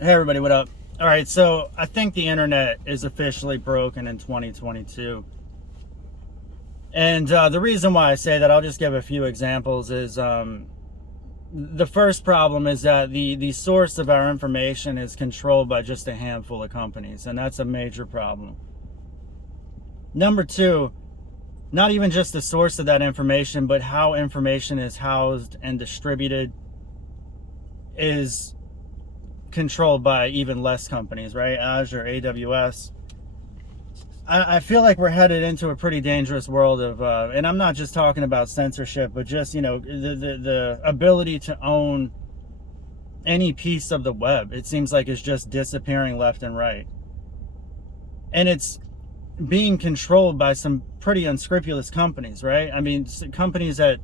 Hey everybody, what up? All right, so I think the internet is officially broken in 2022. And the reason why I say that, I'll just give a few examples, is the first problem is that the source of our information is controlled by just a handful of companies, and that's a major problem. Number two, not even just the source of that information, but how information is housed and distributed is controlled by even less companies, right? Azure, AWS. I feel like we're headed into a pretty dangerous world of, and I'm not just talking about censorship, but just, the ability to own any piece of the web. It seems like it's just disappearing left and right. And it's being controlled by some pretty unscrupulous companies, right? I mean, companies that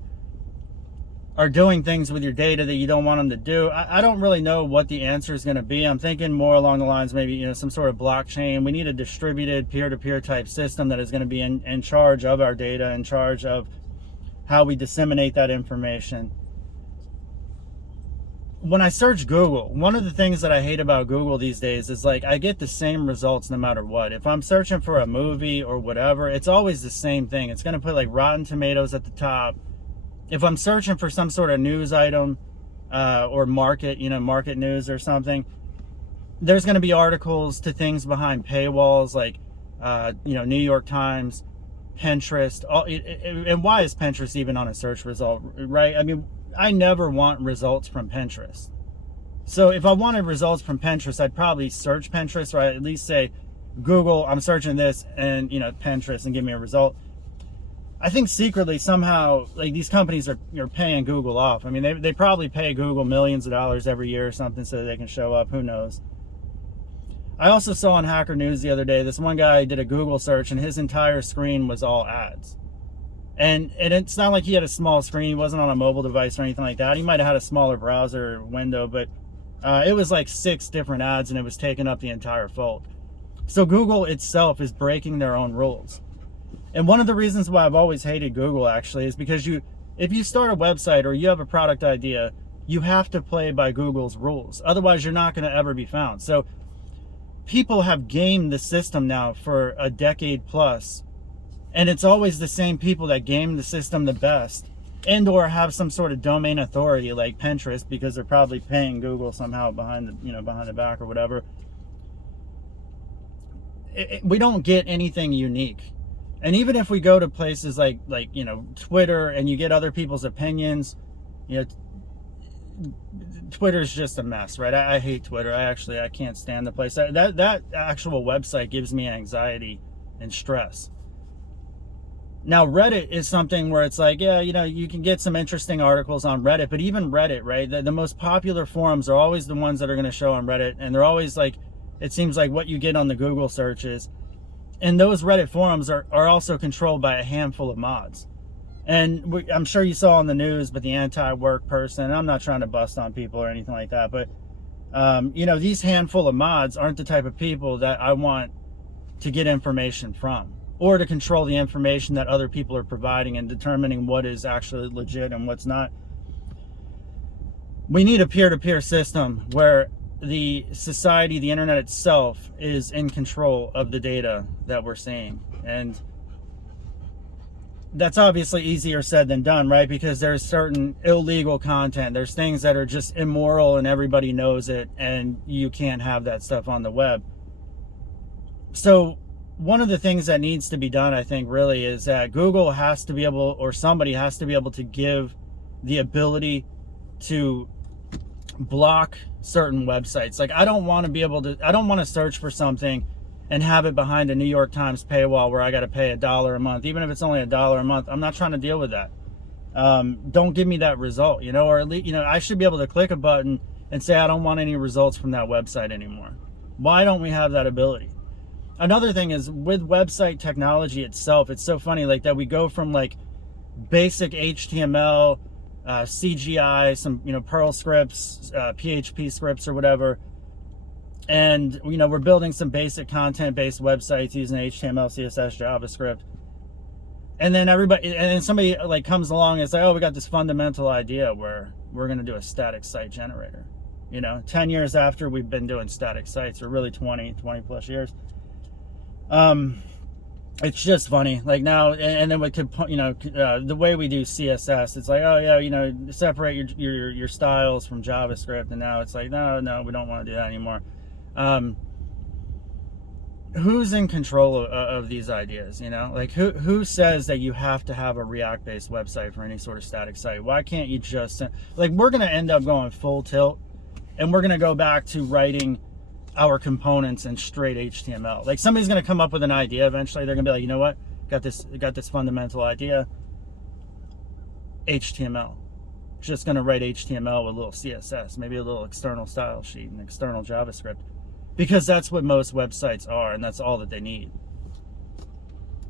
are doing things with your data that you don't want them to do. I don't really know what the answer is going to be. I'm thinking more along the lines, maybe, some sort of blockchain. We need a distributed peer-to-peer type system that is going to be in charge of our data, in charge of how we disseminate that information. When I search Google, one of the things that I hate about Google these days is, like, I get the same results no matter what. If I'm searching for a movie or whatever, it's always the same thing. It's going to put like Rotten Tomatoes at the top. If I'm searching for some sort of news item or market news or something, there's going to be articles to things behind paywalls, like, New York Times, Pinterest. And why is Pinterest even on a search result, right? I mean, I never want results from Pinterest. So if I wanted results from Pinterest, I'd probably search Pinterest, or I'd at least say, Google, I'm searching this, and, Pinterest, and give me a result. I think secretly somehow, like, these companies are paying Google off. I mean, they probably pay Google millions of dollars every year or something so that they can show up. Who knows? I also saw on Hacker News the other day, this one guy did a Google search and his entire screen was all ads. And it's not like he had a small screen. He wasn't on a mobile device or anything like that. He might have had a smaller browser window, but it was like 6 different ads and it was taking up the entire fold. So Google itself is breaking their own rules. And one of the reasons why I've always hated Google, actually, is because if you start a website or you have a product idea, you have to play by Google's rules. Otherwise, you're not going to ever be found. So people have gamed the system now for a decade plus, and it's always the same people that game the system the best, and or have some sort of domain authority like Pinterest, because they're probably paying Google somehow behind the back or whatever. We don't get anything unique. And even if we go to places like Twitter, and you get other people's opinions, Twitter's just a mess, right? I hate Twitter. I can't stand the place. That actual website gives me anxiety and stress. Now, Reddit is something where it's like, yeah, you can get some interesting articles on Reddit, but even Reddit, right? The most popular forums are always the ones that are going to show on Reddit, and they're always like, it seems like what you get on the Google searches. And those Reddit forums are also controlled by a handful of mods. And I'm sure you saw on the news, but the anti-work person, I'm not trying to bust on people or anything like that, but, these handful of mods aren't the type of people that I want to get information from, or to control the information that other people are providing and determining what is actually legit and what's not. We need a peer-to-peer system where the society, the internet itself, is in control of the data that we're seeing. And that's obviously easier said than done, right? Because there's certain illegal content. There's things that are just immoral and everybody knows it, and you can't have that stuff on the web. So one of the things that needs to be done, I think, really, is that Google has to be able, or somebody has to be able to give the ability to block certain websites. Like, I don't want to search for something and have it behind a New York Times paywall where I got to pay $1 a month. Even if it's only $1 a month, I'm not trying to deal with that. Don't give me that result, or at least, I should be able to click a button and say, I don't want any results from that website anymore. Why don't we have that ability? Another thing is, with website technology itself, it's so funny, like, that we go from like basic HTML, CGI, some Perl scripts, PHP scripts or whatever, and we're building some basic content-based websites using HTML, CSS, JavaScript, and then somebody like comes along and say, oh, we got this fundamental idea where we're going to do a static site generator. You know, 10 years after we've been doing static sites, or really 20 plus years. It's just funny, like now, and then we could, you know, the way we do CSS, it's like, oh yeah, you know, separate your styles from JavaScript, and now it's like, no, we don't want to do that anymore. Who's in control of these ideas? You know, like who says that you have to have a React-based website for any sort of static site? Why can't you just, like, we're gonna end up going full tilt, and we're gonna go back to writing our components in straight HTML. Like, somebody's going to come up with an idea eventually. They're going to be like, you know what, got this fundamental idea, HTML. Just going to write HTML with a little CSS, maybe a little external style sheet and external JavaScript, because that's what most websites are, and that's all that they need.